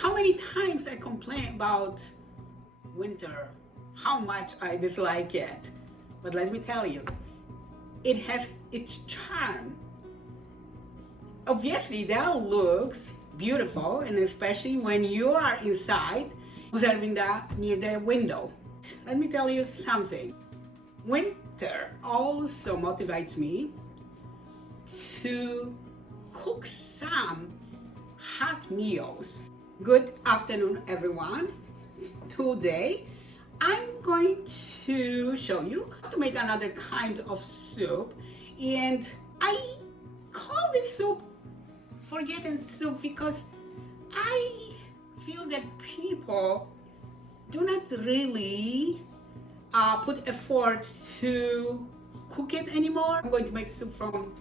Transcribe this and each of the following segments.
How many times I complain about winter, how much I dislike it. But let me tell you, it has its charm. Obviously, that looks beautiful, and especially when you are inside observing that near the window. Let me tell you something. Winter also motivates me to cook some hot meals. Good afternoon, everyone. Today I'm going to show you how to make another kind of soup, and I call this soup forgotten soup because I feel that people do not really put effort to cook it anymore. I'm going to make soup from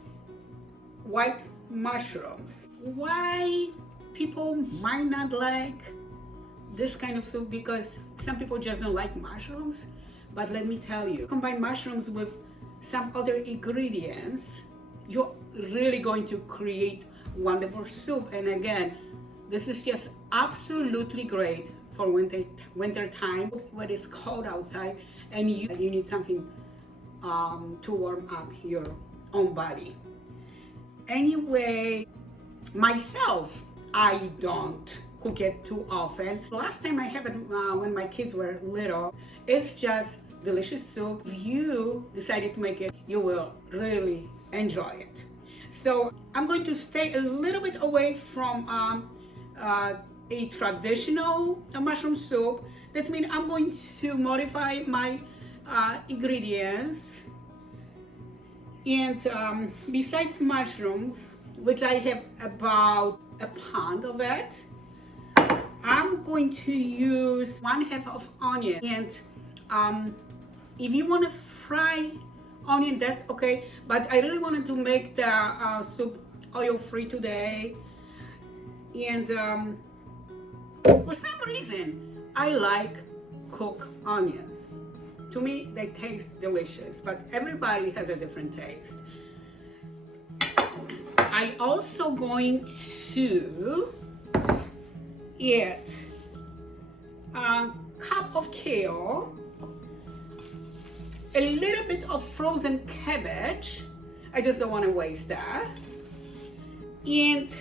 white mushrooms. Why people might not like this kind of soup? Because some people just don't like mushrooms. But let me tell you, combine mushrooms with some other ingredients, you're really going to create wonderful soup. And again, this is just absolutely great for winter time when it's cold outside and you need something to warm up your own body. Anyway, myself, I don't cook it too often. Last time I had it when my kids were little. It's just delicious soup. If you decided to make it, you will really enjoy it. So I'm going to stay a little bit away from a traditional mushroom soup. That means I'm going to modify my ingredients. And besides mushrooms, which I have about a pound of it, I'm going to use 1/2 of onion. And if you want to fry onion, that's okay, but I really wanted to make the soup oil-free today. And for some reason, I like cooked onions. To me, they taste delicious, but everybody has a different taste. I also going to add a cup of kale, a little bit of frozen cabbage. I just don't want to waste that. And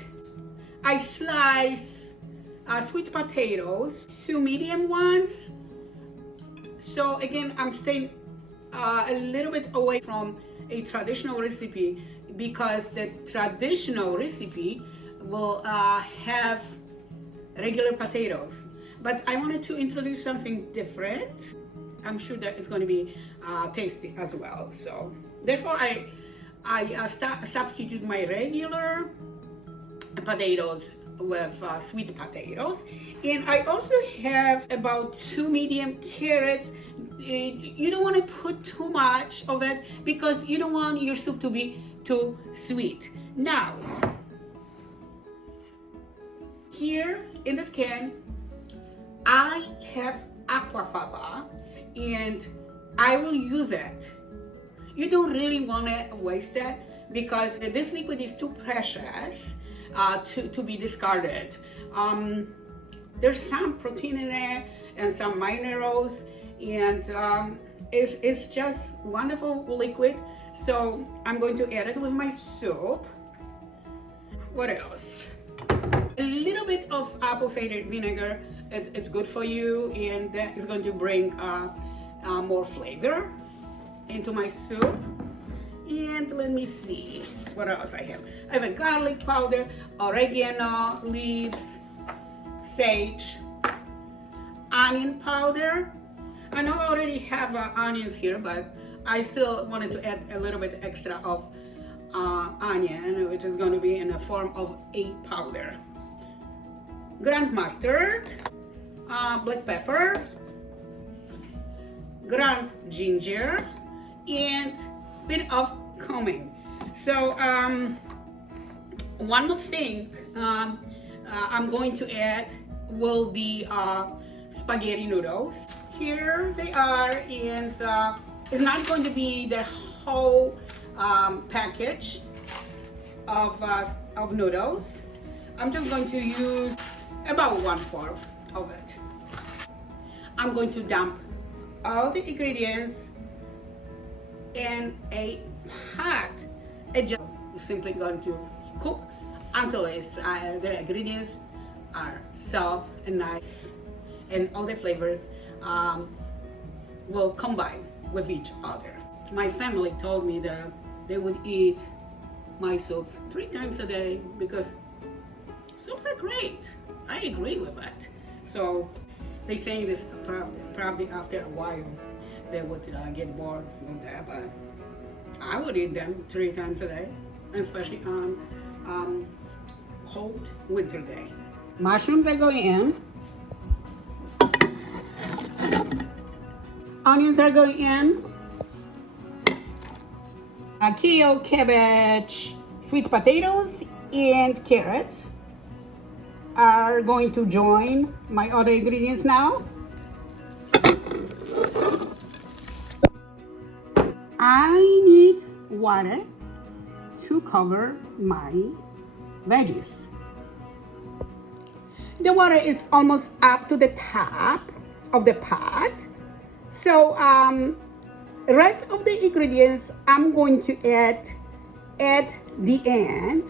I slice sweet potatoes, 2 medium ones. So again, I'm staying a little bit away from a traditional recipe because the traditional recipe will have regular potatoes. But I wanted to introduce something different. I'm sure that it's going to be tasty as well. So therefore, I substitute my regular potatoes with sweet potatoes. And I also have about 2 medium carrots. You don't want to put too much of it because you don't want your soup to be too sweet. Now, here in this can, I have aquafaba, and I will use it. You don't really want to waste it because this liquid is too precious to be discarded. There's some protein in it and some minerals, and it's just wonderful liquid. So I'm going to add it with my soup. What else? A little bit of apple cider vinegar. It's good for you, and that is going to bring more flavor into my soup. And let me see what else I have. I have a garlic powder, oregano leaves, sage, onion powder. I know I already have onions here, but I still wanted to add a little bit extra of onion, which is going to be in the form of a powder. Ground mustard, black pepper, ground ginger, and a bit of cumin. So one more thing I'm going to add will be spaghetti noodles. Here they are, and it's not going to be the whole package of noodles. I'm just going to use about 1/4 of it. I'm going to dump all the ingredients in a pot. I'm simply going to cook until the ingredients are soft and nice, and all the flavors will combine with each other. My family told me that they would eat my soups 3 times a day because soups are great. I agree with that. So they say this probably after a while they would get bored with that, but I would eat them 3 times a day, especially on cold winter day. Mushrooms are going in. Onions are going in. Kale, cabbage, sweet potatoes, and carrots are going to join my other ingredients now. I need water to cover my veggies. The water is almost up to the top of the pot. So the rest of the ingredients I'm going to add at the end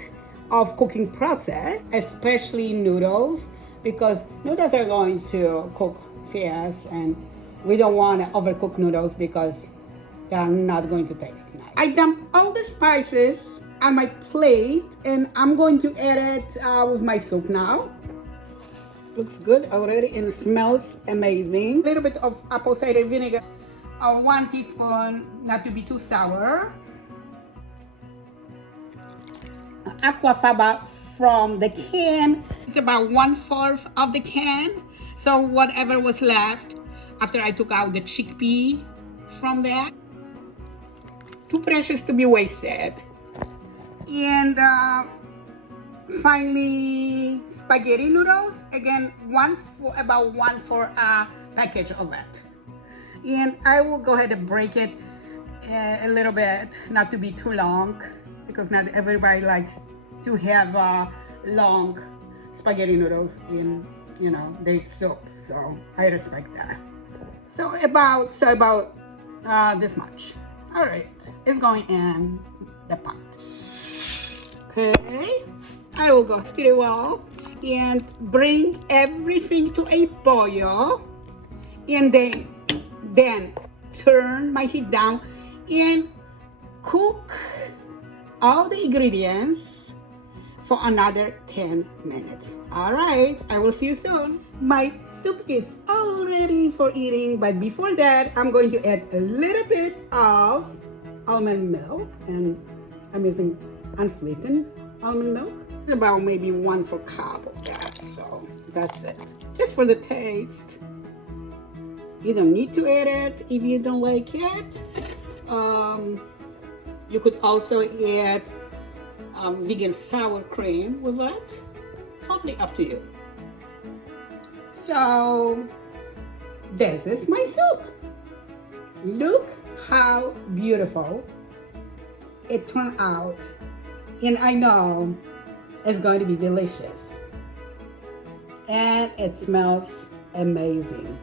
of cooking process, especially noodles, because noodles are going to cook fast and we don't want to overcook noodles because they are not going to taste nice. I dump all the spices on my plate and I'm going to add it with my soup now. Looks good already and smells amazing. A little bit of apple cider vinegar, 1 teaspoon, not to be too sour. Aquafaba from the can. It's about 1/4 of the can. So whatever was left after I took out the chickpea from that, too precious to be wasted. And finally, spaghetti noodles. Again, about one for a package of that. And I will go ahead and break it a little bit, not to be too long, because not everybody likes to have long spaghetti noodles in, their soup. So I respect that. So about this much. All right, it's going in the pot. Okay, I will go stir well and bring everything to a boil, and then turn my heat down and cook all the ingredients for another 10 minutes. All right, I will see you soon. My soup is all ready for eating, but before that, I'm going to add a little bit of almond milk, and I'm using unsweetened almond milk. About maybe 1/4 cup of that, so that's it. Just for the taste. You don't need to add it if you don't like it. You could also add vegan sour cream with it. Totally up to you. So this is my soup. Look how beautiful it turned out, and I know it's going to be delicious, and it smells amazing.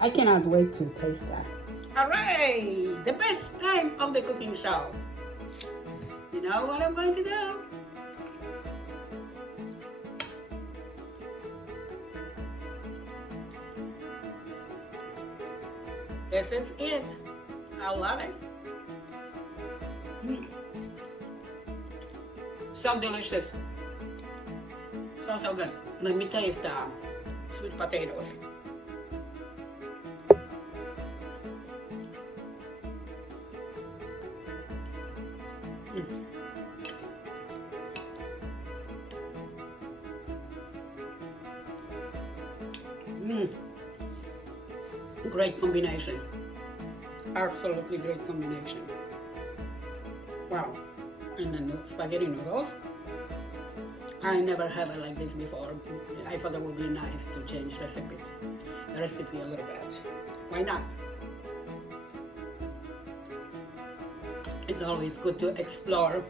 I cannot wait to taste that. All right, the best time of the cooking show. You know what I'm going to do? This is it. I love it. So delicious. So good. Let me taste the sweet potatoes. Great combination. Absolutely great combination. Wow. And then spaghetti noodles. I never had it like this before. I thought it would be nice to change the recipe a little bit. Why not? It's always good to explore,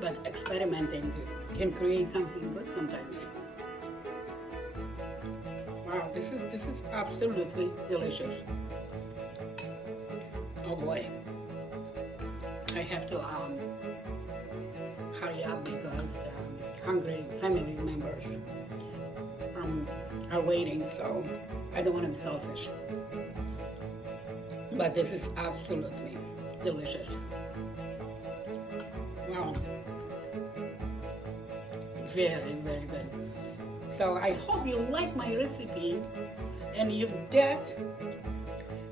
but experimenting can create something good sometimes. Wow, this is absolutely delicious. Oh boy, I have to hurry up because hungry family members are waiting, so I don't want to be selfish. But this is absolutely delicious. Wow. Very, very good. So I hope you like my recipe, and if you did,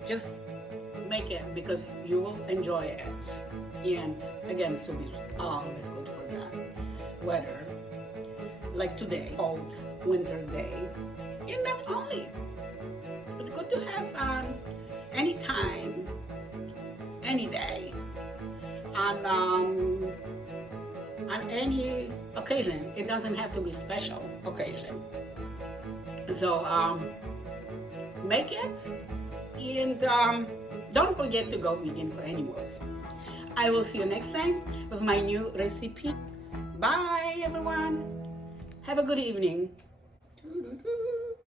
just make it because you will enjoy it. And again, soup is always good for that weather, like today, cold winter day. And not only, it's good to have anytime, any day, on any occasion. It doesn't have to be special occasion. So make it, and don't forget to go vegan for animals. I will see you next time with my new recipe. Bye everyone. Have a good evening.